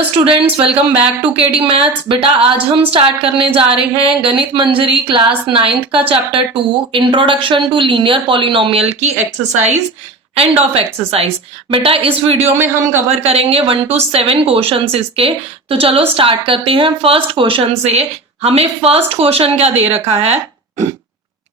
Hello students, welcome back to KD maths. बेटा आज हम स्टार्ट करने जा रहे हैं गणित मंजरी क्लास 9th का chapter 2 introduction to linear polynomial की एक्सरसाइज एंड ऑफ एक्सरसाइज। बेटा इस वीडियो में हम कवर करेंगे 1 to 7 क्वेश्चंस इसके। तो चलो स्टार्ट करते हैं फर्स्ट क्वेश्चन से। हमें फर्स्ट क्वेश्चन क्या दे रखा है?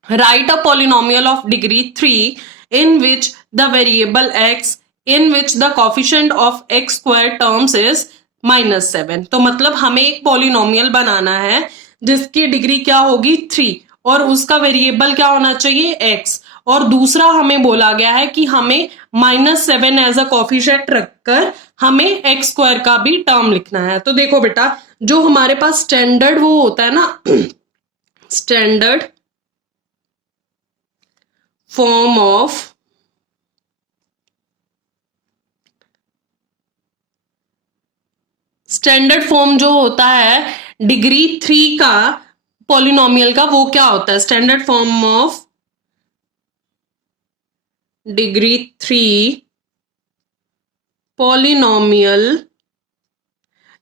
Right a polynomial of degree 3 in which the variable x in which the coefficient of x square terms is -7। तो मतलब हमें एक पॉलिनोमियल बनाना है जिसकी डिग्री क्या होगी 3 और उसका वेरिएबल क्या होना चाहिए x, और दूसरा हमें बोला गया है कि हमें -7 एज अ कॉफिशिएंट रखकर हमें एक्स स्क्वायर का भी टर्म लिखना है। तो देखो बेटा, जो हमारे पास स्टैंडर्ड वो होता है ना standard form of standard form जो होता है डिग्री 3 का पॉलिनोमियल का, वो क्या होता है? Standard form of degree 3 polynomial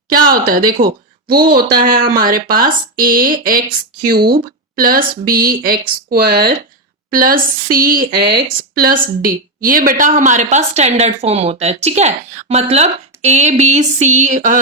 क्या होता है? देखो वो होता है हमारे पास A X cube plus B X square plus C X plus D. ये बेटा हमारे पास स्टैंडर्ड फॉर्म होता है, ठीक है। मतलब ए बी सी,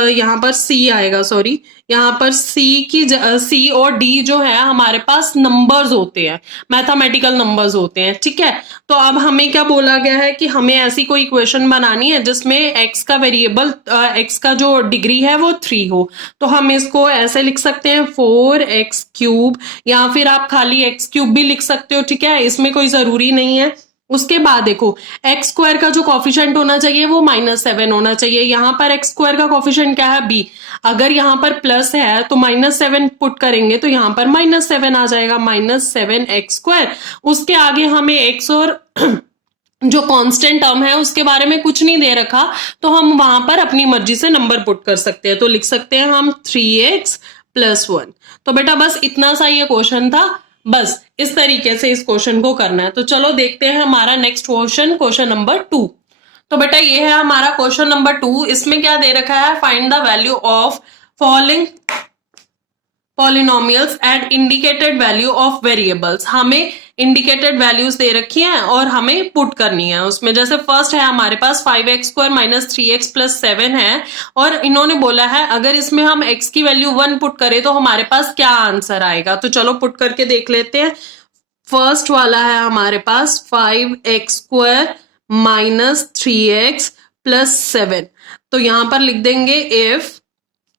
यहाँ पर सी आएगा, सॉरी, यहाँ पर सी और डी जो है हमारे पास नंबर्स होते हैं, मैथमेटिकल नंबर्स होते हैं, ठीक है। तो अब हमें क्या बोला गया है कि हमें ऐसी कोई इक्वेशन बनानी है जिसमें एक्स का वेरिएबल, एक्स का जो डिग्री है वो 3 हो। तो हम इसको ऐसे लिख सकते हैं 4x क्यूब, या फिर आप खाली एक्स क्यूब भी लिख सकते हो, ठीक है, इसमें कोई जरूरी नहीं है। उसके बाद देखो एक्स स्क्वायर का जो कॉफिशिएंट होना चाहिए वो -7 होना चाहिए। यहाँ पर एक्स स्क्वायर का कॉफिशिएंट क्या है? b। अगर यहाँ पर प्लस है तो -7 पुट करेंगे तो यहाँ पर -7 आ जाएगा, -7x²। उसके आगे हमें x और जो कांस्टेंट टर्म है उसके बारे में कुछ नहीं दे रखा, तो हम वहां पर अपनी मर्जी से नंबर पुट कर सकते हैं। तो लिख सकते हैं हम 3x + 1। तो बेटा बस इतना सा ये क्वेश्चन था, बस इस तरीके से इस क्वेश्चन को करना है। तो चलो देखते हैं हमारा नेक्स्ट क्वेश्चन, क्वेश्चन नंबर 2। तो बेटा ये है हमारा क्वेश्चन नंबर 2। इसमें क्या दे रखा है? Find the value of following polynomials at indicated value of variables. हमें इंडिकेटेड वैल्यूज दे रखी हैं और हमें पुट करनी है उसमें। जैसे फर्स्ट है हमारे पास 5x² - 3x + 7 है, और इन्होंने बोला है अगर इसमें हम x की वैल्यू 1 पुट करें तो हमारे पास क्या आंसर आएगा। तो चलो पुट करके देख लेते हैं। फर्स्ट वाला है हमारे पास 5x² - 3x + 7। तो यहां पर लिख देंगे इफ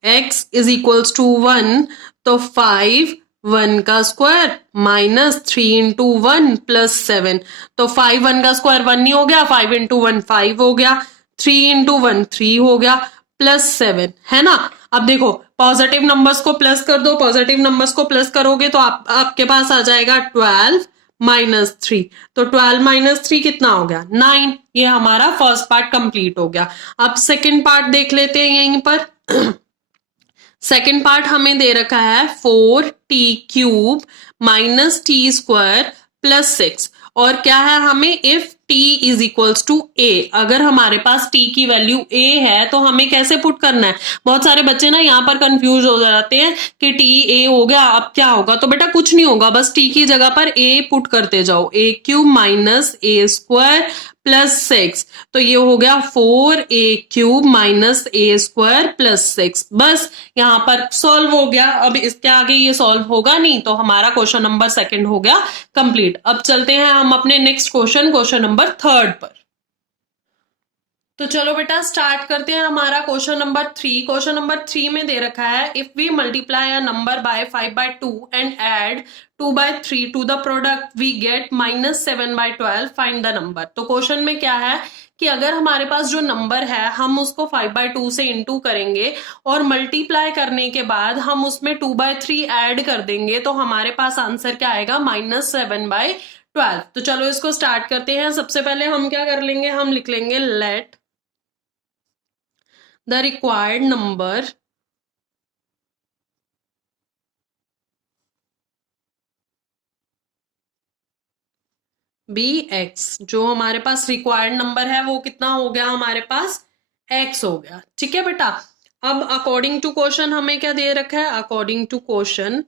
x = 1, तो 5 1 का स्क्वायर -3 × 1 + 7। तो 5 1 का स्क्वायर 1 नहीं हो गया, 5 × 1 5 हो गया, 3 × 1 3 हो गया, +7 है ना। अब देखो पॉजिटिव नंबर्स को प्लस कर दो, पॉजिटिव नंबर्स को प्लस करोगे तो आपके पास आ जाएगा 12 - 3। तो 12 - 3 कितना हो गया? 9। ये हमारा फर्स्ट पार्ट कंप्लीट हो गया। अब सेकंड पार्ट देख लेते हैं यहीं पर। सेकेंड पार्ट हमें दे रखा है 4t³ - t² + 6, और क्या है हमें? If t = a। अगर हमारे पास t की वैल्यू a है तो हमें कैसे पुट करना है? बहुत सारे बच्चे ना यहाँ पर कंफ्यूज हो जाते हैं कि t a हो गया, अब क्या होगा? तो बेटा कुछ नहीं होगा, बस t की जगह पर a पुट करते जाओ, a³ - a² + 6। तो ये हो गया 4a³ - a² + 6। बस यहाँ पर सॉल्व हो गया। अब इसके आगे ये सॉल्व होगा नहीं, तो हमारा क्वेश्चन नंबर 2 हो गया कंप्लीट। अब चलते हैं हम अपने नेक्स्ट क्वेश्चन, क्वेश्चन नंबर 3 पर। तो चलो बेटा स्टार्ट करते हैं हमारा क्वेश्चन नंबर 3। क्वेश्चन नंबर 3 में दे रखा है if we multiply a number by 5/2 and add 2/3 to the product we get -7/12, find the number. तो क्वेश्चन में क्या है कि अगर हमारे पास जो नंबर है हम उसको 5/2 से इंटू करेंगे और मल्टीप्लाई करने के बाद हम उसमें 2/3 ऐड कर देंगे तो हमारे पास आंसर क्या आएगा? -7/12। तो चलो इसको स्टार्ट करते हैं। सबसे पहले हम क्या कर लेंगे? हम लिख लेंगे late the required number be x। जो हमारे पास रिक्वायर्ड नंबर है वो कितना हो गया? हमारे पास x हो गया, ठीक है बेटा। अब अकॉर्डिंग टू क्वेश्चन हमें क्या दे रखा है, अकॉर्डिंग टू क्वेश्चन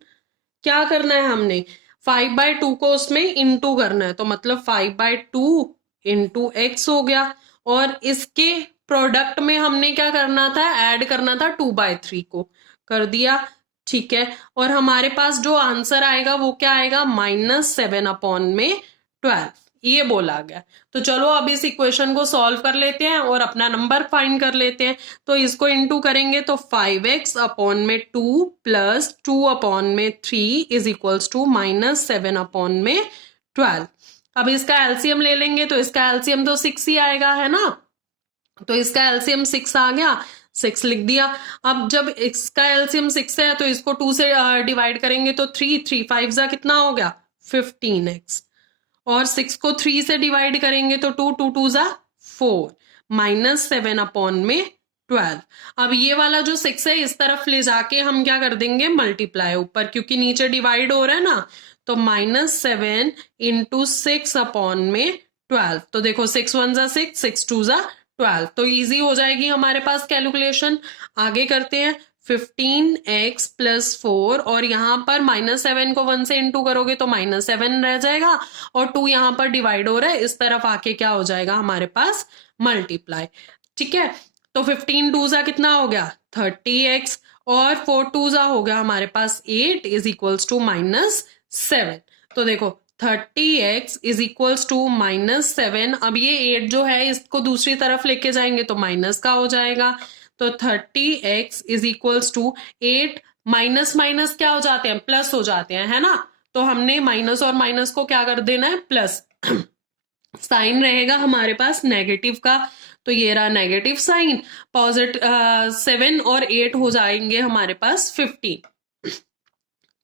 क्या करना है, हमने 5/2 को उसमें इंटू करना है, तो मतलब 5/2 इंटू एक्स हो गया, और इसके प्रोडक्ट में हमने क्या करना था, ऐड करना था 2/3 को, कर दिया, ठीक है। और हमारे पास जो आंसर आएगा वो क्या आएगा, -7/12, ये बोला गया। तो चलो अब इस इक्वेशन को सॉल्व कर लेते हैं और अपना नंबर फाइंड कर लेते हैं। तो इसको इंटू करेंगे तो 5x/2 plus 2/3 is equals to -7/12। अब इसका एलसीएम ले लेंगे तो इसका एलसीएम तो 6 ही आएगा, है ना। तो इसका एलसीएम 6 आ गया, 6 लिख दिया। अब जब इसका एलसीएम 6 है तो इसको 2 से डिवाइड करेंगे तो 3 5 जा कितना हो गया 15x, और 6 को 3 से डिवाइड करेंगे तो 2 2 जा 4 -7/12। अब ये वाला जो 6 है इस तरफ ले जाके हम क्या कर देंगे, मल्टीप्लाई ऊपर, क्योंकि नीचे डिवाइड हो रहा है ना, तो -7 × 6/12। तो देखो 6 1 जा 6, 6 2 जा 12, तो इजी हो जाएगी हमारे पास कैलकुलेशन। आगे करते हैं, 15x + 4, और यहाँ पर -7 को 1 से इंटू करोगे तो -7 रह जाएगा, और 2 यहाँ पर डिवाइड हो रहा है, इस तरफ आके क्या हो जाएगा हमारे पास, मल्टीप्लाई, ठीक है। तो 15 2 जा कितना हो गया 30x, और 4 2 जा हो गया हमारे पास 8 इज इक्वल्स टू -7। तो देखो 30x इज इक्वल्स टू -7। अब ये 8 जो है इसको दूसरी तरफ लेके जाएंगे तो माइनस का हो जाएगा, तो 30x is equals to 8 minus minus क्या हो जाते हैं, प्लस हो जाते हैं, है ना। तो हमने माइनस और माइनस को क्या कर देना है, प्लस साइन रहेगा हमारे पास नेगेटिव का, तो ये रहा नेगेटिव साइन, पॉजिटिव 7 और 8 हो जाएंगे हमारे पास 15।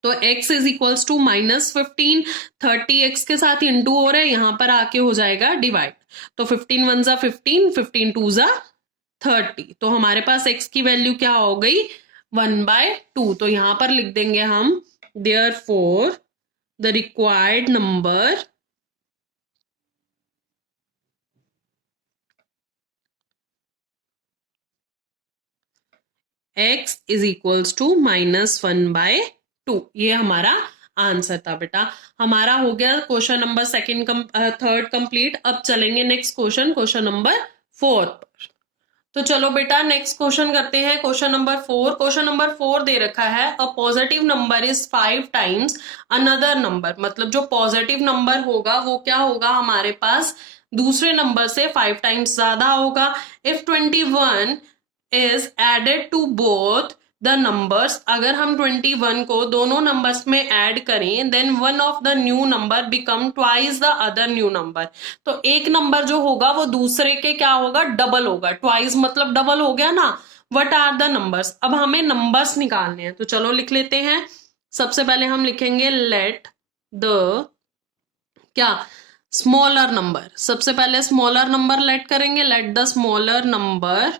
तो x is equals to -15, 30x के साथ इंटू हो रहा है, यहां पर आके हो जाएगा डिवाइड, तो 15 1 जा 15, 15 2 जा 30, तो हमारे पास x की वैल्यू क्या हो गई 1/2। तो यहां पर लिख देंगे हम, therefore the required number x is equals to -1/2। ये हमारा आंसर था बेटा। हमारा हो गया क्वेश्चन नंबर थर्ड कंप्लीट। अब चलेंगे नेक्स्ट क्वेश्चन, क्वेश्चन नंबर 4 पर। तो चलो बेटा नेक्स्ट क्वेश्चन करते हैं, क्वेश्चन नंबर 4। क्वेश्चन नंबर 4 दे रखा है, a positive number is 5 times another number. मतलब जो पॉजिटिव नंबर होगा वो क्या होगा हमारे पास, दूसरे नंबर से 5 टाइम्स ज्यादा होगा। If 21 is added to both the numbers, अगर हम 21 को दोनों नंबर्स में ऐड करें, then one of the new number become twice the other new number। तो एक नंबर जो होगा वो दूसरे के क्या होगा, डबल होगा। ट्वाइस मतलब डबल हो गया ना। What are the numbers? अब हमें नंबर्स निकालने हैं, तो चलो लिख लेते हैं। सबसे पहले हम लिखेंगे लेट द क्या, स्मॉलर नंबर। सबसे पहले स्मॉलर नंबर लेट करेंगे, let the smaller number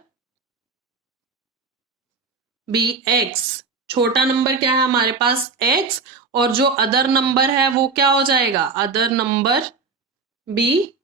be x। छोटा नंबर क्या है हमारे पास x, और जो अदर नंबर है वो क्या हो जाएगा, अदर नंबर बी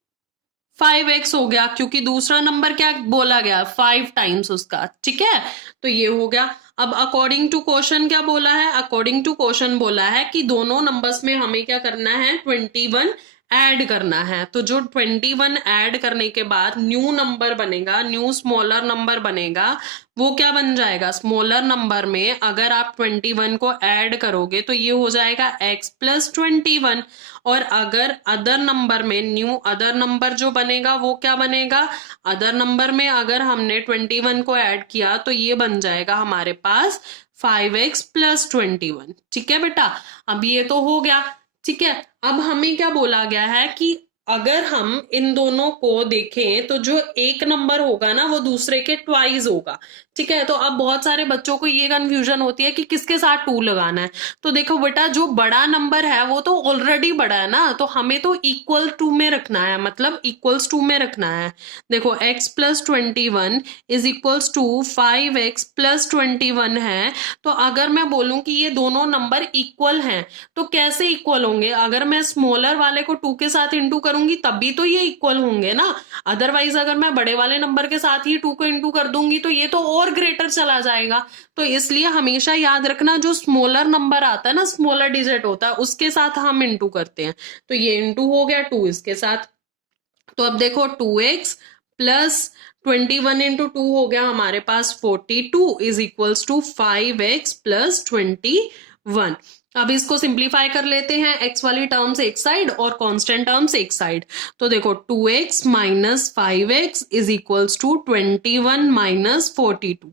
5x हो गया, क्योंकि दूसरा नंबर क्या बोला गया 5 टाइम्स उसका, ठीक है। तो ये हो गया। अब अकॉर्डिंग टू क्वेश्चन क्या बोला है, अकॉर्डिंग टू क्वेश्चन बोला है कि दोनों नंबर्स में हमें क्या करना है, 21 ऐड करना है। तो जो 21 ऐड करने के बाद न्यू नंबर बनेगा, न्यू स्मॉलर नंबर बनेगा, वो क्या बन जाएगा, स्मॉलर नंबर में अगर आप 21 को ऐड करोगे तो ये हो जाएगा x + 21, और अगर अदर नंबर में न्यू अदर नंबर जो बनेगा वो क्या बनेगा, अदर नंबर में अगर हमने 21 को ऐड किया तो ये बन जाएगा हमारे पास 5x + 21, ठीक है बेटा। अब ये तो हो गया, ठीक है। अब हमें क्या बोला गया है कि अगर हम इन दोनों को देखें तो जो एक नंबर होगा ना वो दूसरे के ट्वाइस होगा, ठीक है। तो अब बहुत सारे बच्चों को ये कंफ्यूजन होती है कि किसके साथ 2 लगाना है। तो देखो बेटा जो बड़ा नंबर है वो तो ऑलरेडी बड़ा है ना, तो हमें तो इक्वल टू में रखना है, मतलब इक्वल्स टू में रखना है। देखो x + 21 is equals to 5x + 21 है। तो अगर मैं बोलूं कि ये दोनों नंबर इक्वल हैं तो कैसे इक्वल होंगे, अगर मैं स्मॉलर वाले को 2 के साथ इंटू करूं करूंगी तभी तो ये इक्वल होंगे ना, अदरवाइज अगर मैं बड़े वाले नंबर के साथ ही 2 को इंटू कर दूंगी तो ये तो और ग्रेटर चला जाएगा। तो इसलिए हमेशा याद रखना जो स्मॉलर नंबर आता है ना, स्मॉलर डिजिट होता है, उसके साथ हम इंटू करते हैं। तो ये इंटू हो गया 2 इसके साथ। तो अब देखो 2x प्लस 21 इंटू 2 हो गया हमारे पास 42 is equals to 5x plus 21। अब इसको सिंप्लीफाई कर लेते हैं, x वाली टर्म्स एक साइड और कांस्टेंट टर्म्स एक साइड। तो देखो 2x minus 5x is equals to 21 minus 42।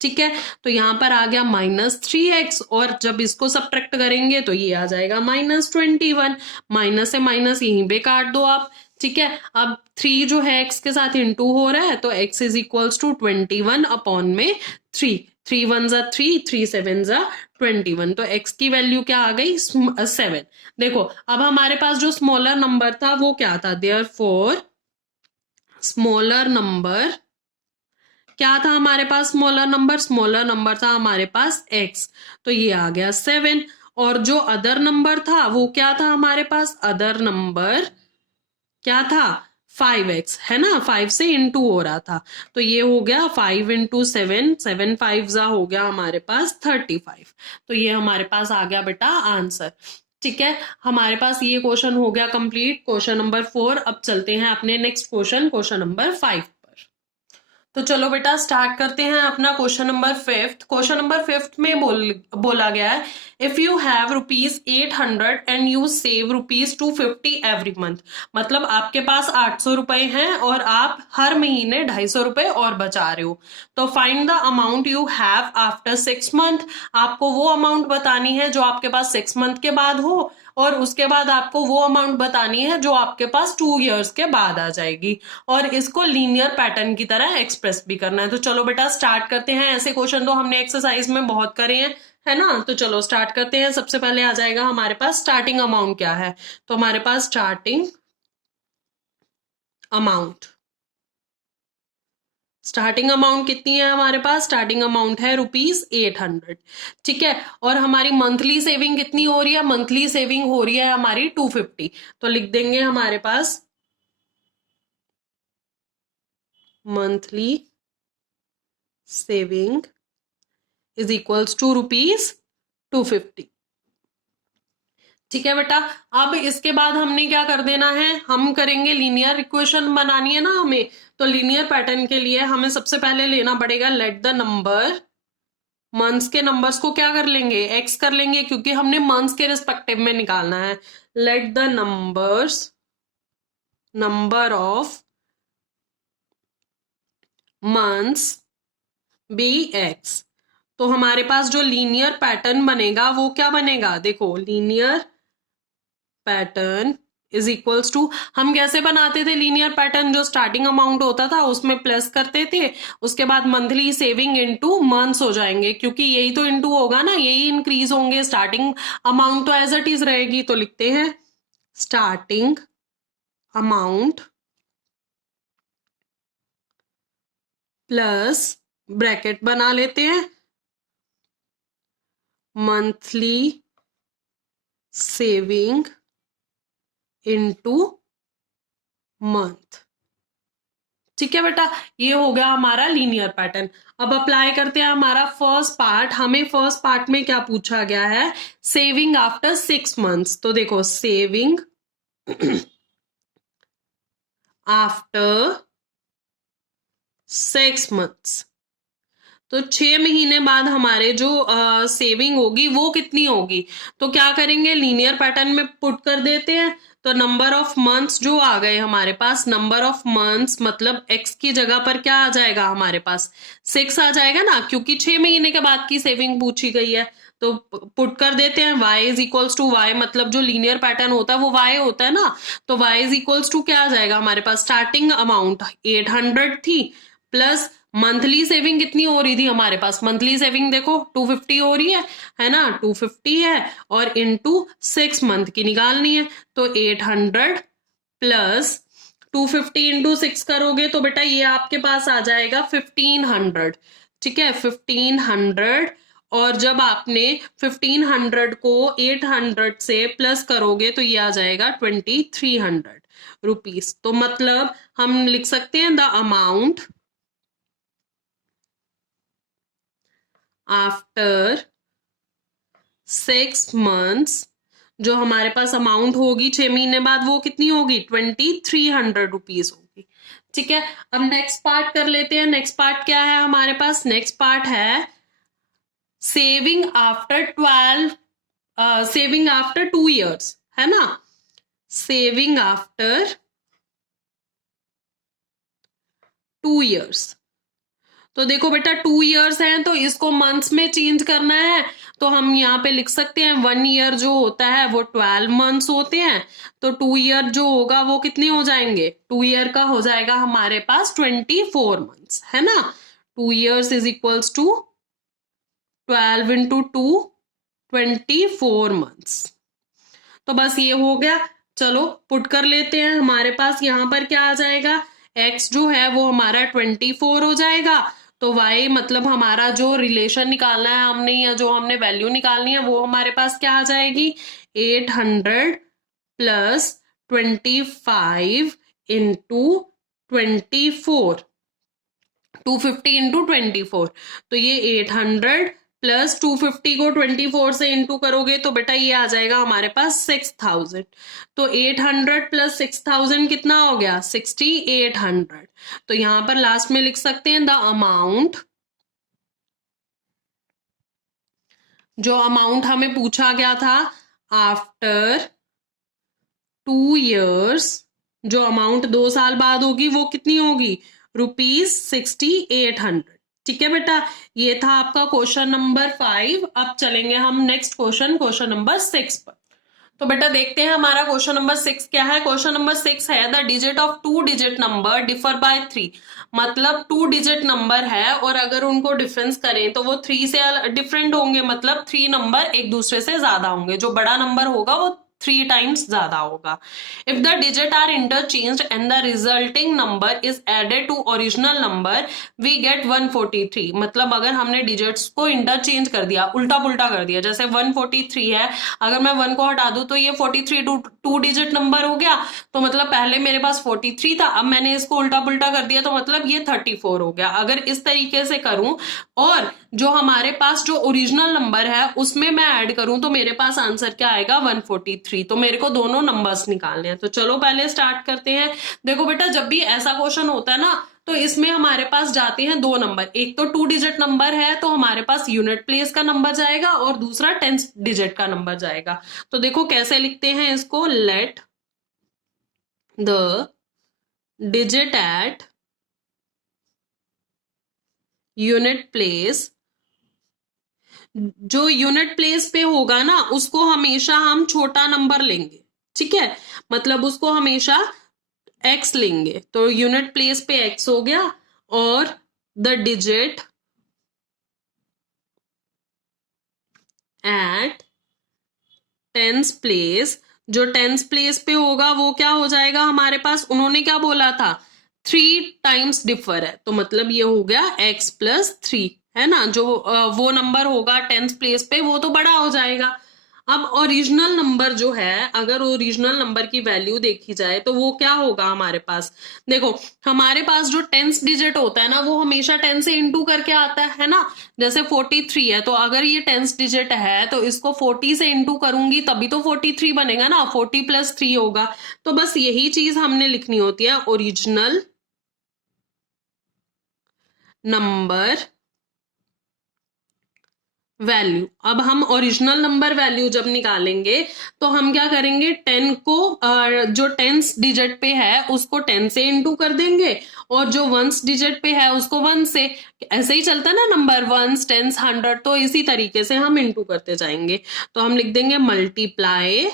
ठीक है, तो यहां पर आ गया -3x और जब इसको सब्ट्रैक्ट करेंगे तो ये आ जाएगा -21। माइनस से माइनस यहीं पे काट दो आप। ठीक है, अब 3 जो है x के साथ इंटू हो रहा है तो x is equals to 21 upon में 3। 3 1 जा 3, 3 7 जा 21। तो x की वैल्यू क्या आ गई 7। देखो अब हमारे पास जो स्मॉलर नंबर था वो क्या था, देयरफॉर स्मॉलर नंबर क्या था हमारे पास, स्मॉलर नंबर था हमारे पास x। तो ये आ गया 7। और जो अदर नंबर था वो क्या था हमारे पास, अदर नंबर क्या था 5x, है ना, 5 से इंटू हो रहा था। तो ये हो गया 5 इंटू 7, 7 5 जा हो गया हमारे पास 35। तो ये हमारे पास आ गया बेटा आंसर। ठीक है, हमारे पास ये क्वेश्चन हो गया कंप्लीट, क्वेश्चन नंबर 4। अब चलते हैं अपने नेक्स्ट क्वेश्चन नंबर 5 पर। तो चलो बेटा स्टार्ट करते हैं अपना क्वेश्चन नंबर 5। क्वेश्चन नंबर 5 में बोला गया है, if you have ₹800 and you save ₹250 every month. मतलब आपके पास 800 रुपए हैं और आप हर महीने 250 रुपए और बचा रहे हो। तो find the amount you have after 6 month. आपको वो अमाउंट बतानी है जो आपके पास 6 मंथ के बाद हो, और उसके बाद आपको वो अमाउंट बतानी है जो आपके पास 2 इयर्स के बाद आ जाएगी, और इसको लीनियर पैटर्न की तरह एक्सप्रेस भी करना है। तो चलो बेटा स्टार्ट करते हैं। ऐसे क्वेश्चन तो हमने एक्सरसाइज में बहुत करे हैं, है ना। तो चलो स्टार्ट करते हैं। सबसे पहले आ जाएगा हमारे पास स्टार्टिंग अमाउंट क्या है। तो हमारे पास स्टार्टिंग अमाउंट कितनी है हमारे पास, स्टार्टिंग अमाउंट है ₹800। ठीक है, और हमारी मंथली सेविंग कितनी हो रही है, मंथली सेविंग हो रही है हमारी 250। तो लिख देंगे हमारे पास monthly saving is equals to ₹250। ठीक है बेटा, अब इसके बाद हमने क्या कर देना है, हम करेंगे लीनियर इक्वेशन बनानी है ना हमें। तो लीनियर पैटर्न के लिए हमें सबसे पहले लेना पड़ेगा लेट द नंबर, मंथ्स के नंबर्स को क्या कर लेंगे, एक्स कर लेंगे, क्योंकि हमने मंथ्स के रिस्पेक्टिव में निकालना है। Let the number of months be X. तो हमारे पास जो लीनियर पैटर्न बनेगा वो क्या बनेगा, देखो linear pattern is equals to, हम कैसे बनाते थे लीनियर पैटर्न, जो स्टार्टिंग अमाउंट होता था उसमें प्लस करते थे, उसके बाद मंथली सेविंग इनटू मंथ्स हो जाएंगे, क्योंकि यही तो इनटू होगा ना, यही इंक्रीज होंगे, स्टार्टिंग अमाउंट तो एज इट इज रहेगी। तो लिखते हैं स्टार्टिंग अमाउंट प्लस ब्रैकेट बना लेते हैं मंथली सेविंग इनटू मंथ। ठीक है बेटा, ये हो गया हमारा लीनियर पैटर्न। अब अप्लाई करते हैं हमारा फर्स्ट पार्ट। हमें फर्स्ट पार्ट में क्या पूछा गया है, सेविंग आफ्टर 6 मंथ्स। तो देखो सेविंग आफ्टर 6 मंथ्स, तो 6 महीने बाद हमारे जो सेविंग होगी वो कितनी होगी। तो क्या करेंगे, लीनियर पैटर्न में पुट कर देते हैं। तो नंबर ऑफ मंथ्स जो आ गए हमारे पास, नंबर ऑफ मंथ्स मतलब x की जगह पर क्या आ जाएगा हमारे पास 6 आ जाएगा ना, क्योंकि 6 महीने के बाद की सेविंग पूछी गई है। तो पुट कर देते हैं y is equals to Y, मतलब जो लीनियर पैटर्न होता है वो y होता है ना। तो y इज इक्वल्स टू क्या आ जाएगा हमारे पास, स्टार्टिंग अमाउंट 800 थी प्लस मंथली सेविंग कितनी हो रही थी हमारे पास, मंथली सेविंग देखो 250 हो रही है ना, 250 है और इनटू 6 मंथ की निकालनी है। तो 800 प्लस 250 इंटू 6 करोगे तो बेटा ये आपके पास आ जाएगा 1500। ठीक है, 1500 और जब आपने 1500 को 800 से प्लस करोगे तो ये आ जाएगा 2300 रुपीज। तो मतलब हम लिख सकते हैं द अमाउंट आफ्टर 6 months, जो हमारे पास अमाउंट होगी 6 महीने बाद वो कितनी होगी 2300 रुपीज होगी। ठीक है, अब नेक्स्ट पार्ट कर लेते हैं। नेक्स्ट पार्ट क्या है हमारे पास? नेक्स्ट पार्ट है सेविंग आफ्टर 2 years, है ना। Saving after 2 years। तो देखो बेटा 2 years है तो इसको मंथ्स में चेंज करना है, तो हम यहाँ पे लिख सकते हैं 1 year जो होता है वो 12 months होते हैं, तो 2 year जो होगा वो कितने हो जाएंगे? 2 year का हो जाएगा हमारे पास 24 months, है ना। 2 years is equals to 12 into 2, 24 months। तो बस ये हो गया। चलो पुट कर लेते हैं। हमारे पास यहाँ पर क्या आ जाएगा? x जो है वो हमारा 24 हो जाएगा, तो y मतलब हमारा जो रिलेशन निकालना है हमने, या जो हमने वैल्यू निकालनी है वो हमारे पास क्या आ जाएगी? 800 प्लस 25 इंटू 24, 250 इंटू 24। तो ये 800 प्लस 250 को 24 से इंटू करोगे तो बेटा ये आ जाएगा हमारे पास 6000। तो 800 प्लस 6000 कितना हो गया? 6800। तो यहां पर लास्ट में लिख सकते हैं द अमाउंट, जो अमाउंट हमें पूछा गया था आफ्टर 2 years, जो अमाउंट 2 साल बाद होगी वो कितनी होगी? ₹6800। ठीक है बेटा, ये था आपका क्वेश्चन नंबर 5। अब चलेंगे हम नेक्स्ट क्वेश्चन नंबर 6 पर। तो बेटा देखते हैं हमारा क्वेश्चन नंबर 6 क्या है। क्वेश्चन नंबर 6 है the digit of 2 digit number differ by 3। मतलब 2 डिजिट नंबर है और अगर उनको डिफरेंस करें तो वो 3 से डिफरेंट होंगे, मतलब 3 नंबर एक दूसरे से ज्यादा होंगे। जो बड़ा नंबर होगा वो 3 टाइम्स ज्यादा होगा। If the digit are interchanged and the resulting number is added to original number we get 143। मतलब अगर हमने डिजिट्स को इंटरचेंज कर दिया, उल्टा पुल्टा कर दिया, जैसे 143 है, अगर मैं 1 को हटा दूं तो ये 43 टू डिजिट नंबर हो गया, तो मतलब पहले मेरे पास 43 था, अब मैंने इसको उल्टा पुल्टा कर दिया तो मतलब ये 34 हो गया। अगर इस तरीके से करूं और जो हमारे पास जो ओरिजिनल नंबर है उसमें मैं ऐड करूं तो मेरे पास आंसर क्या आएगा? 143। तो मेरे को दोनों नंबर्स निकालने हैं, तो चलो पहले स्टार्ट करते हैं। देखो बेटा जब भी ऐसा क्वेश्चन होता है ना तो इसमें हमारे पास जाते हैं 2 नंबर। एक तो 2 डिजिट नंबर है तो हमारे पास यूनिट प्लेस का नंबर जाएगा और दूसरा 10 डिजिट का नंबर जाएगा। तो देखो कैसे लिखते हैं इसको, let the digit at unit place, जो यूनिट प्लेस पे होगा ना उसको हमेशा हम छोटा नंबर लेंगे। ठीक है, मतलब उसको हमेशा x लेंगे। तो यूनिट प्लेस पे x हो गया और the digit at tens place, जो टेंस प्लेस पे होगा वो क्या हो जाएगा हमारे पास? उन्होंने क्या बोला था? 3 टाइम्स डिफर है, तो मतलब ये हो गया x प्लस 3, है ना। जो वो नंबर होगा टेंस प्लेस पे वो तो बड़ा हो जाएगा। अब ओरिजिनल नंबर जो है, अगर ओरिजिनल नंबर की वैल्यू देखी जाए तो वो क्या होगा हमारे पास? देखो हमारे पास जो टेंस डिजिट होता है ना वो हमेशा 10 से इंटू करके आता है ना। जैसे 43 है तो अगर ये टेंस डिजिट है तो इसको 40 से इंटू करूंगी तभी तो 43 बनेगा ना, 40 प्लस 3 होगा। तो बस यही चीज हमने लिखनी होती है, ओरिजिनल नंबर वैल्यू। अब हम ओरिजिनल नंबर वैल्यू जब निकालेंगे तो हम क्या करेंगे? 10 को जो टेंस डिजिट पे है उसको 10 से इंटू कर देंगे और जो वंस डिजिट पे है उसको 1 से। ऐसे ही चलता है ना नंबर, वंस, टेंस, 100, तो इसी तरीके से हम इंटू करते जाएंगे। तो हम लिख देंगे multiply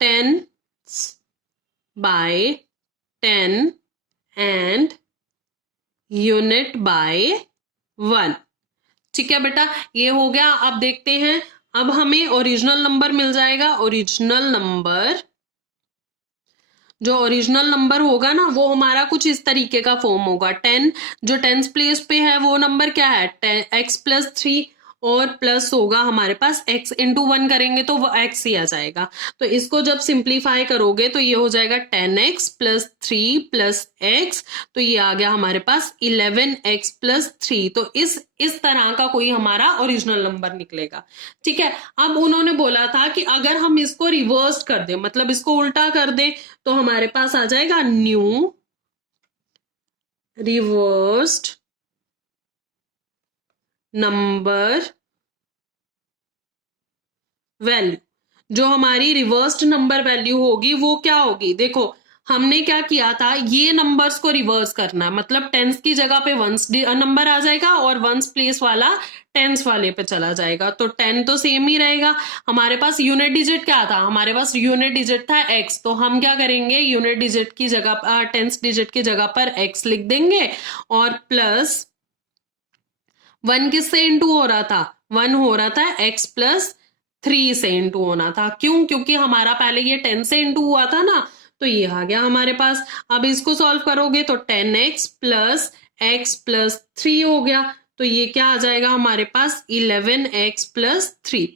10 by 10 and unit by 1। ठीक है बेटा, ये हो गया। अब देखते हैं, अब हमें ओरिजिनल नंबर मिल जाएगा। ओरिजिनल नंबर जो ओरिजिनल नंबर होगा ना वो हमारा कुछ इस तरीके का फॉर्म होगा। 10 जो टेंस प्लेस पे है वो नंबर क्या है, x+3 और प्लस होगा हमारे पास x इंटू 1 करेंगे तो वो x ही आ जाएगा। तो इसको जब सिंप्लीफाई करोगे तो ये हो जाएगा 10x प्लस 3 प्लस x, तो ये आ गया हमारे पास 11x प्लस 3। तो इस तरह का कोई हमारा ओरिजिनल नंबर निकलेगा। ठीक है, अब उन्होंने बोला था कि अगर हम इसको रिवर्स कर दें, मतलब इसको उल्टा कर दें, तो हमारे पास आ जाएगा न्यू रिवर्स्ड नंबर वैल्यू। जो हमारी रिवर्स्ड नंबर वैल्यू होगी वो क्या होगी, देखो हमने क्या किया था, ये नंबर्स को रिवर्स करना है, मतलब टेंस की जगह पे वंस नंबर आ जाएगा और वंस प्लेस वाला टेंस वाले पे चला जाएगा। तो 10 तो सेम ही रहेगा। हमारे पास यूनिट डिजिट क्या था, हमारे पास यूनिट डिजिट था x, तो हम क्या करेंगे, यूनिट डिजिट की जगह टेंस डिजिट की जगह पर x लिख देंगे और प्लस 1 किससे इंटू हो रहा था, 1 हो रहा था x प्लस 3 से इंटू होना था। क्यों, क्योंकि हमारा पहले ये 10 से इंटू हुआ था ना, तो ये आ गया हमारे पास। अब इसको सॉल्व करोगे तो 10x प्लस x प्लस 3 हो गया, तो ये क्या आ जाएगा हमारे पास 11x प्लस 3।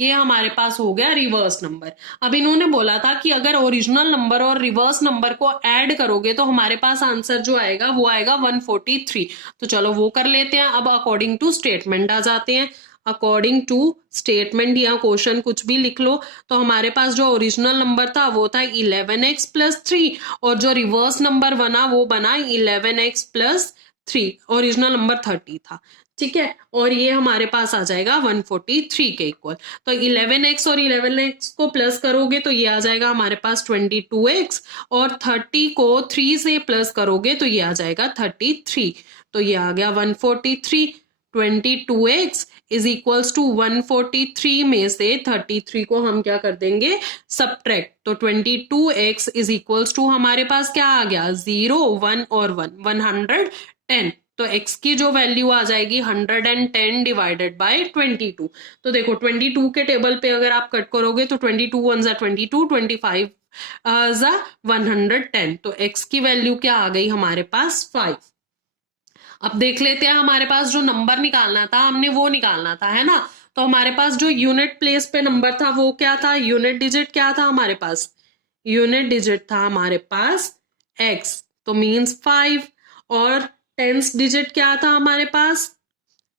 ये हमारे पास हो गया रिवर्स नंबर। अब इन्होंने बोला था कि अगर ओरिजिनल नंबर और रिवर्स नंबर को ऐड करोगे तो हमारे पास आंसर जो आएगा वो आएगा 143। तो चलो वो कर लेते हैं। अब अकॉर्डिंग टू स्टेटमेंट आ जाते हैं। अकॉर्डिंग टू स्टेटमेंट या क्वेश्चन कुछ भी लिख लो, तो हमारे पास जो ओरिजिनल नंबर था वो था 11x प्लस 3 और जो रिवर्स नंबर बना वो बना 11x प्लस 3। ओरिजिनल नंबर 30 था। ठीक है, और ये हमारे पास आ जाएगा 143 के इक्वल। तो 11x और 11x को प्लस करोगे तो ये आ जाएगा हमारे पास 22x, और 30 को 3 से प्लस करोगे तो ये आ जाएगा 33। तो ये आ गया 143। 22x इज इक्वल्स टू 143 में से 33 को हम क्या कर देंगे, सब्ट्रैक्ट। तो 22x इज इक्वल्स टू हमारे पास क्या आ गया, 0 1 और 1 110। तो x की जो वैल्यू आ जाएगी 110 डिवाइडेड बाय 22। तो देखो 22 के टेबल पे अगर आप कट करोगे तो 22 1 जा 22, 25 जा 110। तो x की वैल्यू क्या आ गई हमारे पास 5। अब देख लेते हैं हमारे पास जो नंबर निकालना था हमने वो निकालना था, है ना। तो हमारे पास जो यूनिट प्लेस पे नंबर था वो क्या था, यूनिट डिजिट क्या था हमारे पास, यूनिट डिजिट था हमारे पास x, तो मीन्स 5। और टेंस डिजिट क्या था हमारे पास,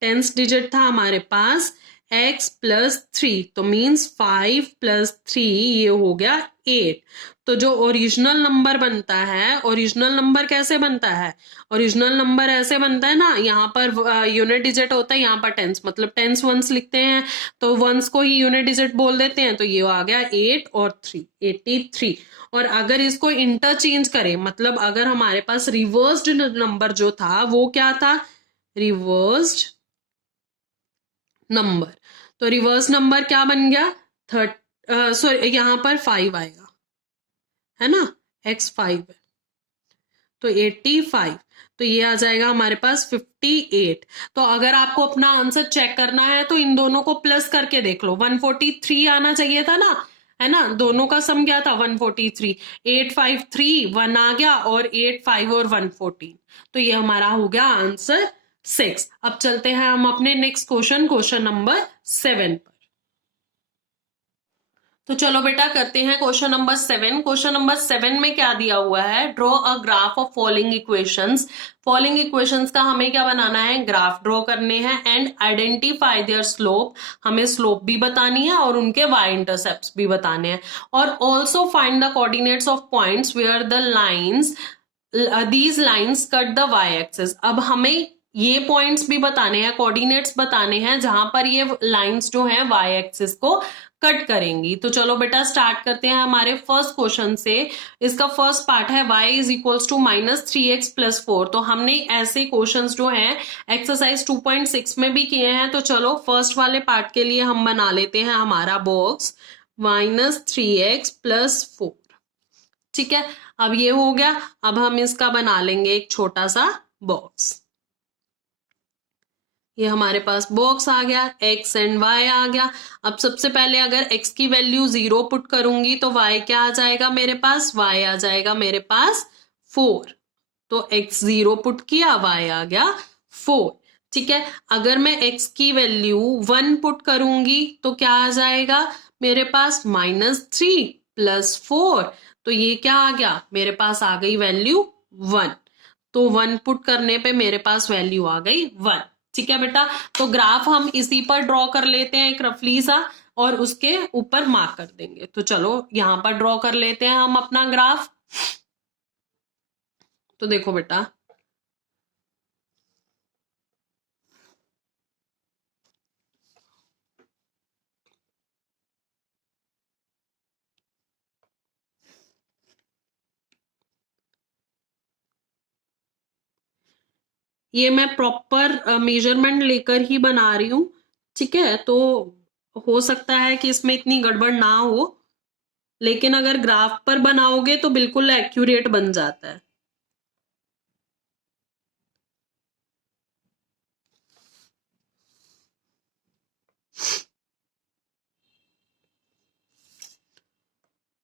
टेंस डिजिट था हमारे पास x प्लस 3, तो मीन्स 5 प्लस 3 ये हो गया 8। तो जो ओरिजिनल नंबर बनता है, ओरिजिनल नंबर कैसे बनता है, ओरिजिनल नंबर ऐसे बनता है ना, यहाँ पर यूनिट डिजिट होता है, यहाँ पर टेंस, मतलब टेंस वंस लिखते हैं तो वंस को ही यूनिट डिजिट बोल देते हैं। तो ये आ गया 8 और 3 83। और अगर इसको इंटरचेंज करें, मतलब अगर हमारे पास रिवर्स्ड नंबर जो था वो क्या था, रिवर्स्ड नंबर, तो रिवर्स नंबर क्या बन गया, सॉरी यहाँ पर 5 आएगा, है ना, x 5 है तो 85। तो ये आ जाएगा हमारे पास 58। तो अगर आपको अपना आंसर चेक करना है तो इन दोनों को प्लस करके देख लो, 143 आना चाहिए था ना, है ना, दोनों का सम क्या था 143। 853 1 आ गया और 85 और 114, तो ये हमारा हो गया आंसर 6। अब चलते हैं हम अपने नेक्स्ट क्वेश्चन, क्वेश्चन नंबर 7 पर। तो चलो बेटा करते हैं क्वेश्चन नंबर 7। क्वेश्चन नंबर 7 में क्या दिया हुआ है, draw a graph of following equations. Following equations का हमें क्या बनाना है, ग्राफ ड्रॉ करने हैं एंड आइडेंटिफाई देयर स्लोप, हमें स्लोप भी बतानी है और उनके वाई इंटरसेप्ट्स भी बताने हैं, और also find the coordinates of points where the lines these lines cut the Y axis. अब हमें ये पॉइंट्स भी बताने हैं, कोऑर्डिनेट्स बताने हैं जहां पर ये लाइंस जो हैं वाई एक्सिस को कट करेंगी। तो चलो बेटा स्टार्ट करते हैं हमारे फर्स्ट क्वेश्चन से। इसका फर्स्ट पार्ट है y is equals to -3x plus 4। तो हमने ऐसे क्वेश्चंस जो हैं एक्सरसाइज 2.6 में भी किए हैं। तो चलो फर्स्ट वाले पार्ट के लिए हम बना लेते हैं हमारा बॉक्स -3x प्लस 4। ठीक है, अब ये हो गया। अब हम इसका बना लेंगे एक छोटा सा बॉक्स। ये हमारे पास बॉक्स आ गया, x एंड y आ गया। अब सबसे पहले अगर x की वैल्यू 0 पुट करूंगी तो y क्या आ जाएगा मेरे पास, y आ जाएगा मेरे पास 4। तो x 0 पुट किया, y आ गया 4। ठीक है, अगर मैं x की वैल्यू 1 पुट करूंगी तो क्या आ जाएगा मेरे पास, -3 + 4। तो ये क्या आ गया मेरे पास, आ गई वैल्यू 1। तो 1 पुट करने पे मेरे पास वैल्यू आ गई 1। ठीक है बेटा, तो ग्राफ हम इसी पर ड्रॉ कर लेते हैं एक रफली सा, और उसके ऊपर मार्क कर देंगे। तो चलो यहां पर ड्रॉ कर लेते हैं हम अपना ग्राफ। तो देखो बेटा, ये मैं प्रॉपर मेजरमेंट लेकर ही बना रही हूँ। ठीक है, तो हो सकता है कि इसमें इतनी गड़बड़ ना हो, लेकिन अगर ग्राफ पर बनाओगे तो बिल्कुल एक्यूरेट बन जाता है।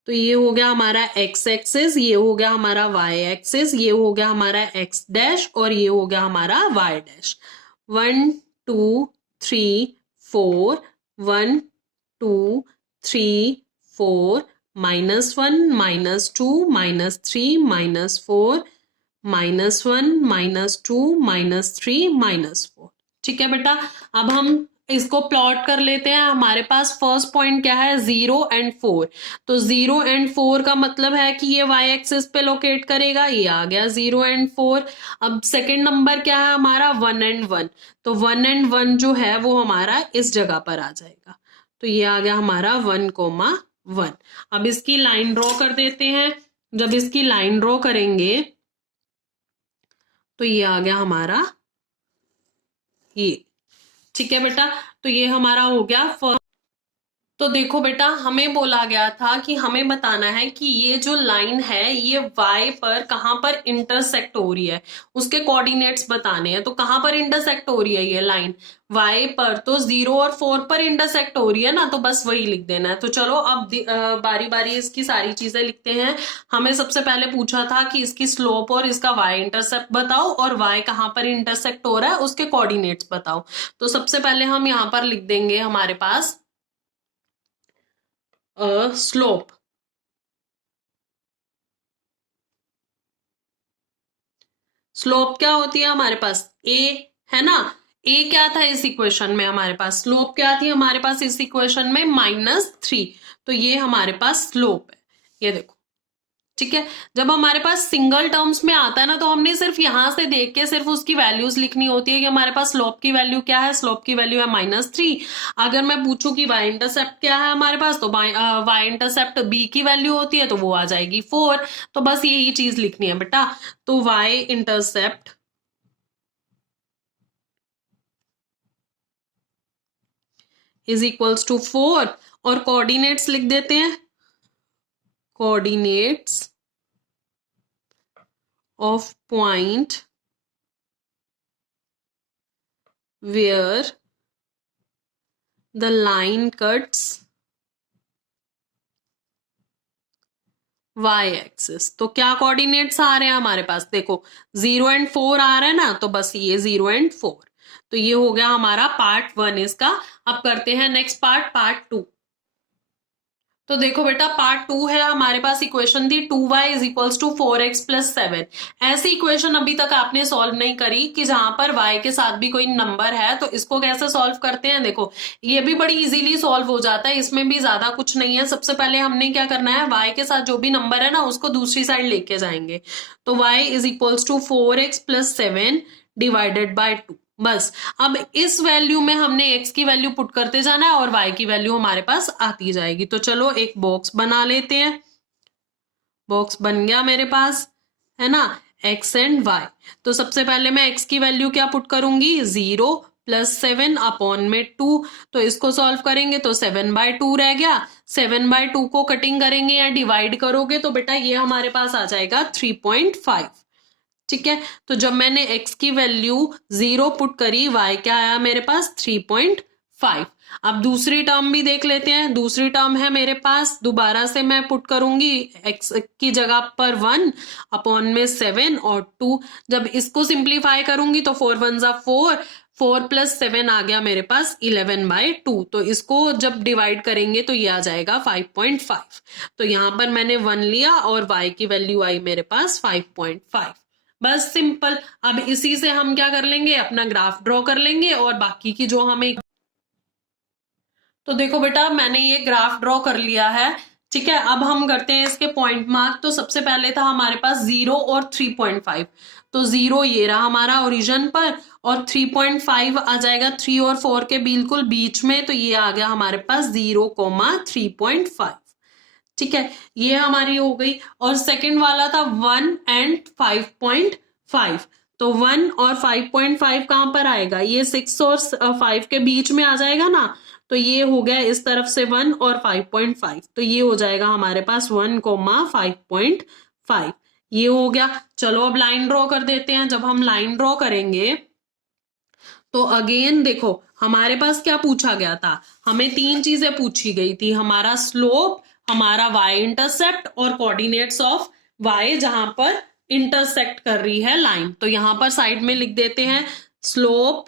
तो ये हो गया हमारा x एक्सिस, ये हो गया हमारा y एक्सिस, ये हो गया हमारा x डैश, और ये हो गया हमारा y डैश। 1 2 3 4, 1 2 3 4, -1 -2 -3 -4, -1 -2 -3 -4। ठीक है बेटा, अब हम इसको प्लॉट कर लेते हैं। हमारे पास फर्स्ट पॉइंट क्या है, 0 एंड 4। तो 0 एंड 4 का मतलब है कि ये y एक्सिस पे लोकेट करेगा, ये आ गया 0 एंड 4। अब सेकंड नंबर क्या है हमारा, 1 एंड 1। तो 1 एंड 1 जो है वो हमारा इस जगह पर आ जाएगा। तो ये आ गया हमारा 1,1। अब इसकी लाइन ड्रॉ कर देते हैं। जब इसकी लाइन ड्रॉ करेंगे तो ये आ गया हमारा ये। ठीक है बेटा, तो ये हमारा हो गया फर्स्ट। तो देखो बेटा, हमें बोला गया था कि हमें बताना है कि ये जो लाइन है ये y पर कहां पर इंटरसेक्ट हो रही है, उसके कोऑर्डिनेट्स बताने हैं। तो कहां पर इंटरसेक्ट हो रही है ये लाइन, y पर। तो 0 और 4 पर इंटरसेक्ट हो रही है ना, तो बस वही लिख देना है। तो चलो अब बारी बारी इसकी सारी चीजें लिखते हैं। हमें सबसे पहले पूछा था कि इसकी स्लोप और इसका y इंटरसेप्ट बताओ, और y कहां पर इंटरसेक्ट हो रहा है उसके कोऑर्डिनेट्स बताओ। तो सबसे पहले हम यहां पर लिख देंगे हमारे पास स्लोप। स्लोप क्या होती है हमारे पास, ए, है ना। ए क्या था इस इक्वेशन में हमारे पास, स्लोप क्या थी हमारे पास इस इक्वेशन में, -3। तो ये हमारे पास स्लोप है, ये देखो। ठीक है, जब हमारे पास सिंगल टर्म्स में आता है ना, तो हमने सिर्फ यहां से देख के सिर्फ उसकी वैल्यूज लिखनी होती है कि हमारे पास स्लोप की वैल्यू क्या है। स्लोप की वैल्यू है -3। अगर मैं पूछूं कि y इंटरसेप्ट क्या है हमारे पास, तो y इंटरसेप्ट b की वैल्यू होती है, तो वो आ जाएगी 4। तो बस यही चीज लिखनी है बेटा। तो y intercept is equals to 4, और कोऑर्डिनेट्स लिख देते हैं। Coordinates of point where the line cuts y axis. तो क्या कोऑर्डिनेट्स आ रहे हैं हमारे पास, देखो 0 एंड 4 आ रहा है ना, तो बस ये 0 एंड 4। तो ये हो गया हमारा पार्ट 1 इसका। अब करते हैं नेक्स्ट पार्ट, पार्ट 2। तो देखो बेटा, पार्ट 2 है हमारे पास। इक्वेशन थी 2y is equals to 4x + 7। ऐसी इक्वेशन अभी तक आपने सॉल्व नहीं करी कि जहां पर y के साथ भी कोई नंबर है। तो इसको कैसे सॉल्व करते हैं, देखो ये भी बड़ी इजीली सॉल्व हो जाता है, इसमें भी ज्यादा कुछ नहीं है। सबसे पहले हमने क्या करना है, y के साथ जो भी नंबर है ना उसको दूसरी साइड लेके जाएंगे। तो y is equals to 4x + 7 divided by 2। बस अब इस वैल्यू में हमने x की वैल्यू पुट करते जाना है और y की वैल्यू हमारे पास आती जाएगी। तो चलो एक बॉक्स बना लेते हैं। बॉक्स बन गया मेरे पास, है ना, x एंड y। तो सबसे पहले मैं x की वैल्यू क्या पुट करूंगी, 0 + 7 अपॉन में 2। तो इसको सॉल्व करेंगे तो 7/2 रह गया। 7/2 को कटिंग करेंगे या डिवाइड करोगे तो बेटा ये हमारे पास आ जाएगा 3.5। ठीक है, तो जब मैंने x की वैल्यू 0 पुट करी, y क्या आया मेरे पास 3.5। अब दूसरी टर्म भी देख लेते हैं। दूसरी टर्म है मेरे पास, दोबारा से मैं पुट करूंगी x की जगह पर 1 अपॉन में 7 और 2। जब इसको सिंप्लीफाई करूंगी तो 4 1 जा 4, 4 प्लस 7 आ गया मेरे पास 11/2। तो इसको जब डिवाइड करेंगे तो ये आ जाएगा 5.5। तो यहां पर मैंने 1 लिया और y की वैल्यू आई मेरे पास 5.5। बस सिंपल। अब इसी से हम क्या कर लेंगे, अपना ग्राफ ड्रॉ कर लेंगे और बाकी की जो हमें, तो देखो बेटा मैंने ये ग्राफ ड्रॉ कर लिया है। ठीक है, अब हम करते हैं इसके पॉइंट मार्क। तो सबसे पहले था हमारे पास 0 और 3.5। तो 0 ये रहा हमारा ओरिजिन पर और 3.5 आ जाएगा 3 और 4 के बिल्कुल बीच में। तो ये आ गया हमारे पास 0,3.5। ठीक है, ये हमारी हो गई। और सेकंड वाला था 1 एंड 5.5। तो 1 और 5.5 कहां पर आएगा, ये 6 और 5 के बीच में आ जाएगा ना। तो ये हो गया इस तरफ से 1 और 5.5। तो ये हो जाएगा हमारे पास 1,5.5। ये हो गया। चलो अब लाइन ड्रॉ कर देते हैं। जब हम लाइन ड्रॉ करेंगे तो अगेन देखो हमारे पास क्या पूछा गया था, हमें 3 चीजें पूछी गई थी, हमारा स्लोप, हमारा y इंटरसेप्ट और कोऑर्डिनेट्स ऑफ y जहां पर इंटरसेक्ट कर रही है लाइन। तो यहां पर साइड में लिख देते हैं स्लोप।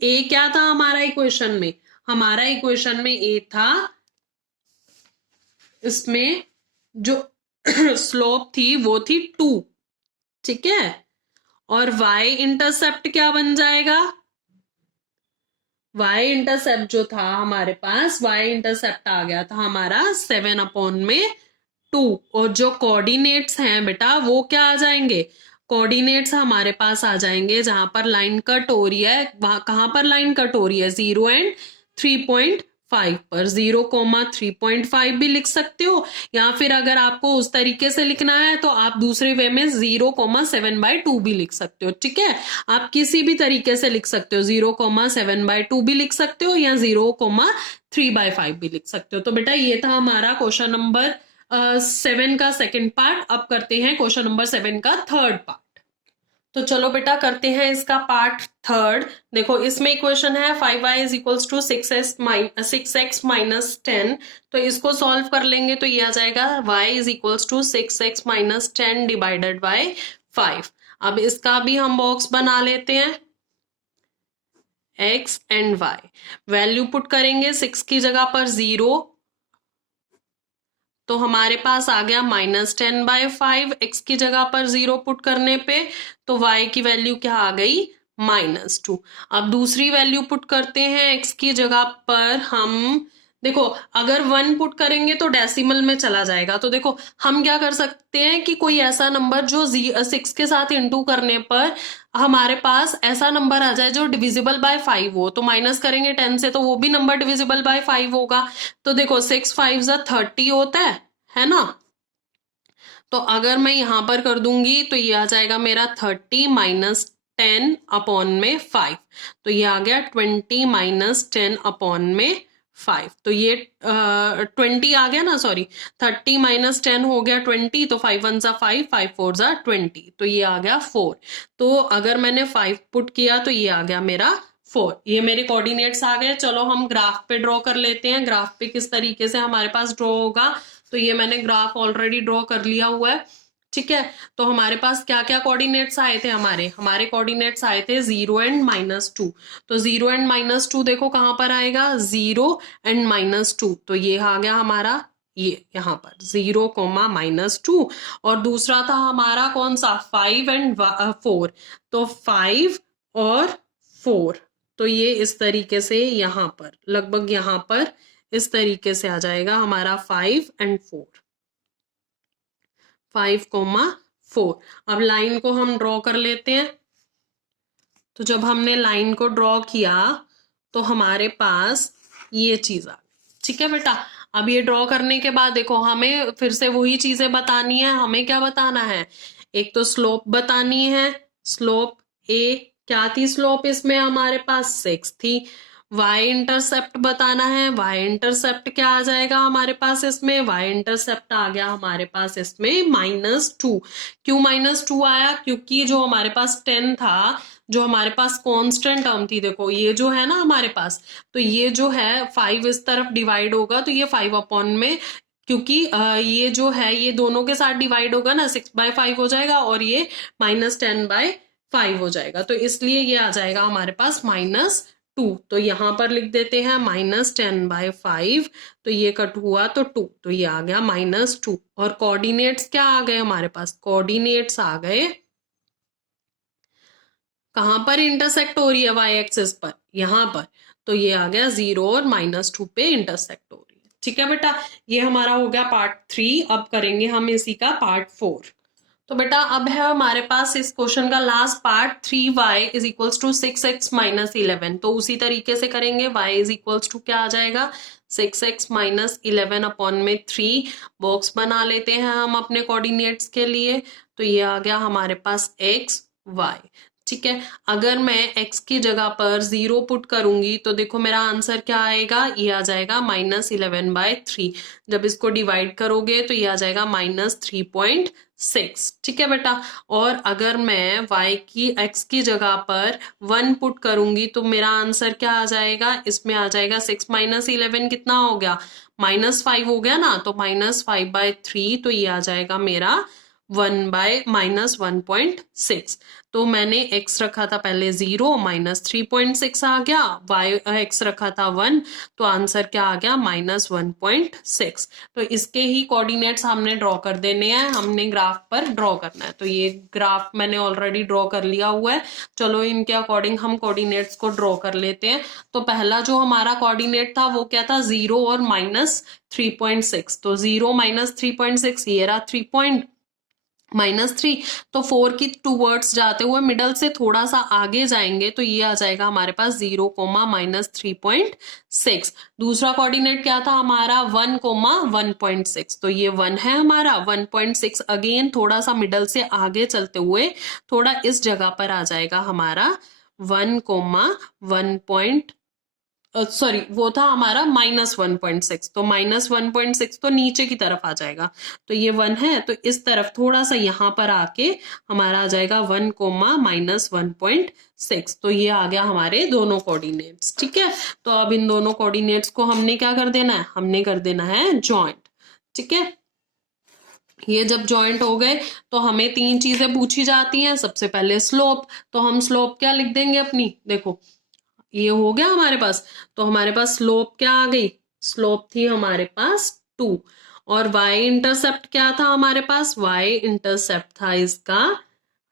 ए क्या था हमारा इक्वेशन में, हमारा इक्वेशन में ए था, इसमें जो स्लोप थी वो थी 2। ठीक है, और y इंटरसेप्ट क्या बन जाएगा, y इंटरसेप्ट जो था हमारे पास, y इंटरसेप्ट आ गया था हमारा 7/2। और जो कोऑर्डिनेट्स हैं बेटा वो क्या आ जाएंगे, कोऑर्डिनेट्स हमारे पास आ जाएंगे जहां पर लाइन कट हो रही है, वहां कहां पर लाइन कट हो रही है 0 एंड 3.5 पर। 0,3.5 भी लिख सकते हो, या फिर अगर आपको उस तरीके से लिखना है तो आप दूसरे वे में 0,7/2 भी लिख सकते हो। ठीक है, आप किसी भी तरीके से लिख सकते हो, 0,7/2 भी लिख सकते हो या 0,3/5 भी लिख सकते हो। तो बेटा ये था हमारा क्वेश्चन नंबर 7 का सेकंड पार्ट। अब करते हैं क्वेश्चन नंबर 7 का थर्ड पार्ट। तो चलो बेटा करते हैं इसका पार्ट थर्ड। देखो इसमें इक्वेशन है 5y is equals to 6x minus 10। तो इसको सॉल्व कर लेंगे तो ये आ जाएगा y is equals to 6x minus 10 divided by 5। अब इसका भी हम बॉक्स बना लेते हैं, x and y value put करेंगे, 6 की जगह पर 0, तो हमारे पास आ गया -10/5। x की जगह पर 0 पुट करने पे तो y की वैल्यू क्या आ गई -2। अब दूसरी वैल्यू पुट करते हैं x की जगह पर हम, देखो अगर 1 पुट करेंगे तो डेसिमल में चला जाएगा। तो देखो हम क्या कर सकते हैं कि कोई ऐसा नंबर जो 6 के साथ इंटू करने पर हमारे पास ऐसा नंबर आ जाए जो डिविजिबल बाय 5 हो। तो माइनस करेंगे 10 से तो वो भी नंबर डिविजिबल बाय 5 होगा। तो देखो 6 5 जा 30 होता है ना। तो अगर मैं यहां पर कर दूंगी तो ये आ जाएगा मेरा 30 माइनस 10 अपॉन में 5। तो ये आ गया 20 माइनस 10 अपॉन में 5। तो ये 20 आ गया ना, सॉरी 30 माइनस 10 हो गया 20। तो 5 1 जा 5, 5 4 जा 20। तो ये आ गया 4। तो अगर मैंने 5 पुट किया तो ये आ गया मेरा 4। ये मेरे कोऑर्डिनेट्स आ गए। चलो हम ग्राफ पे ड्रॉ कर लेते हैं, ग्राफ पे किस तरीके से हमारे पास ड्रॉ होगा। तो ये मैंने ग्राफ ऑलरेडी ड्रॉ कर लिया हुआ है। ठीक है, तो हमारे पास क्या क्या कोऑर्डिनेट्स आए थे, हमारे कोऑर्डिनेट्स आए थे 0 एंड -2। तो 0 एंड -2 देखो कहां पर आएगा, 0 एंड -2। तो ये आ गया हमारा ये यहाँ पर 0,-2। और दूसरा था हमारा कौन सा 5 एंड 4। तो 5 और 4, तो ये इस तरीके से यहाँ पर लगभग यहाँ पर इस तरीके से आ जाएगा हमारा 5 एंड 4, 5,4। अब लाइन को हम ड्रॉ कर लेते हैं। तो जब हमने लाइन को ड्रॉ किया तो हमारे पास ये चीज आ गई। ठीक है बेटा, अब ये ड्रॉ करने के बाद देखो हमें फिर से वही चीजें बतानी है। हमें क्या बताना है, एक तो स्लोप बतानी है, स्लोप ए क्या थी, स्लोप इसमें हमारे पास 6 थी, y इंटरसेप्ट बताना है। y इंटरसेप्ट क्या आ जाएगा हमारे पास इसमें, y इंटरसेप्ट आ गया हमारे पास इसमें -2। क्यों -2 आया, क्योंकि जो हमारे पास 10 था, जो हमारे पास कांस्टेंट टर्म थी, देखो ये जो है ना हमारे पास, तो ये जो है 5 इस तरफ डिवाइड होगा तो ये 5 अपॉन में, क्योंकि ये जो है ये दोनों के साथ डिवाइड होगा ना, 6/5 हो जाएगा और ये -10/5 हो जाएगा, तो इसलिए ये आ जाएगा हमारे पास -2। तो यहां पर लिख देते हैं -10/5, तो ये कट हुआ तो 2, तो ये आ गया -2। और कोऑर्डिनेट्स क्या आ गए हमारे पास, कोऑर्डिनेट्स आ गए कहां पर इंटरसेक्ट हो रही है y एक्सिस पर, यहां पर, तो ये आ गया 0 और -2 पे इंटरसेक्ट हो रही है। ठीक है बेटा, ये हमारा हो गया पार्ट 3। अब करेंगे हम इसी का पार्ट 4। तो बेटा अब है हमारे पास इस क्वेश्चन का last part, 3y is equals to 6x minus 11। तो उसी तरीके से करेंगे, y इज इक्वल्स टू क्या आ जाएगा, 6x माइनस 11 अपॉन में 3। बॉक्स बना लेते हैं हम अपने कोऑर्डिनेट्स के लिए, तो ये आ गया हमारे पास x y। ठीक है, अगर मैं x की जगह पर 0 पुट करूंगी तो देखो मेरा आंसर क्या आएगा, ये आ जाएगा -11/3। जब इसको डिवाइड करोगे तो ये आ जाएगा -3.6। ठीक है बेटा, और अगर मैं x की जगह पर 1 पुट करूंगी तो मेरा आंसर क्या आ जाएगा, इसमें आ जाएगा 6 माइनस 11 कितना हो गया, -5 हो गया ना, तो -5/3, तो ये आ जाएगा मेरा 1/-1.6। तो मैंने x रखा था पहले 0, -3.6 आ गया, x रखा था 1, तो आंसर क्या आ गया, -1.6। तो इसके ही कोऑर्डिनेट्स हमने ड्रॉ कर देने हैं, हमने ग्राफ पर ड्रॉ करना है। तो ये ग्राफ मैंने ऑलरेडी ड्रॉ कर लिया हुआ है, चलो इनके अकॉर्डिंग हम कोऑर्डिनेट्स को ड्रॉ कर लेते हैं। तो पहला जो हमारा कोऑर्डिनेट था वो क्या था, 0 और -3.6। तो 0 -3.6, ये रहा 3 -3। तो 4 की टूवर्ड्स जाते हुए मिडल से थोड़ा सा आगे जाएंगे तो ये आ जाएगा हमारे पास 0, -3.6। दूसरा कोऑर्डिनेट क्या था हमारा, 1, 1.6। तो ये 1 है हमारा, 1.6 अगेन थोड़ा सा मिडल से आगे चलते हुए थोड़ा इस जगह पर आ जाएगा हमारा 1, 1. सॉरी, वो था हमारा -1.6। तो -1.6 तो नीचे की तरफ आ जाएगा, तो ये 1 है, तो इस तरफ थोड़ा सा यहाँ पर आके हमारा आ जाएगा 1, -1.6। तो ये आ गया हमारे दोनों कोऑर्डिनेट्स। ठीक है, तो अब इन दोनों कोऑर्डिनेट्स को हमने क्या कर देना है, हमने कर देना है जॉइंट। ठीक है, ये जब जॉइंट हो गए तो हमें 3 चीजें पूछी जाती हैं। सबसे पहले स्लोप, तो हम स्लोप क्या लिख देंगे अपनी, देखो ये हो गया हमारे पास, तो हमारे पास स्लोप क्या आ गई, स्लोप थी हमारे पास 2। और y इंटरसेप्ट क्या था हमारे पास, y इंटरसेप्ट था इसका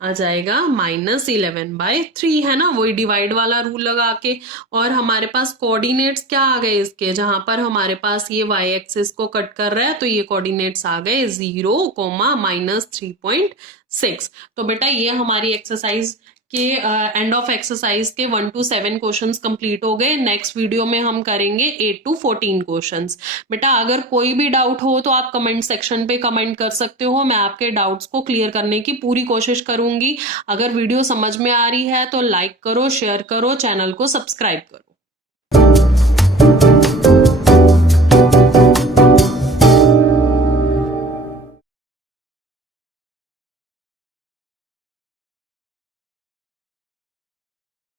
आ जाएगा -11/3, है ना, वही डिवाइड वाला रूल लगा के। और हमारे पास कोऑर्डिनेट्स क्या आ गए इसके, जहां पर हमारे पास ये y एक्सिस को कट कर रहा है, तो ये कोऑर्डिनेट्स आ गए 0, -3.6। तो बेटा ये हमारी एक्सरसाइज के एंड ऑफ एक्सरसाइज के 1 to 7 क्वेश्चंस कंप्लीट हो गए। नेक्स्ट वीडियो में हम करेंगे 8 to 14 क्वेश्चंस। बेटा अगर कोई भी डाउट हो तो आप कमेंट सेक्शन पे कमेंट कर सकते हो, मैं आपके डाउट्स को क्लियर करने की पूरी कोशिश करूंगी। अगर वीडियो समझ में आ रही है तो लाइक करो, शेयर करो, चैनल को सब्सक्राइब करो।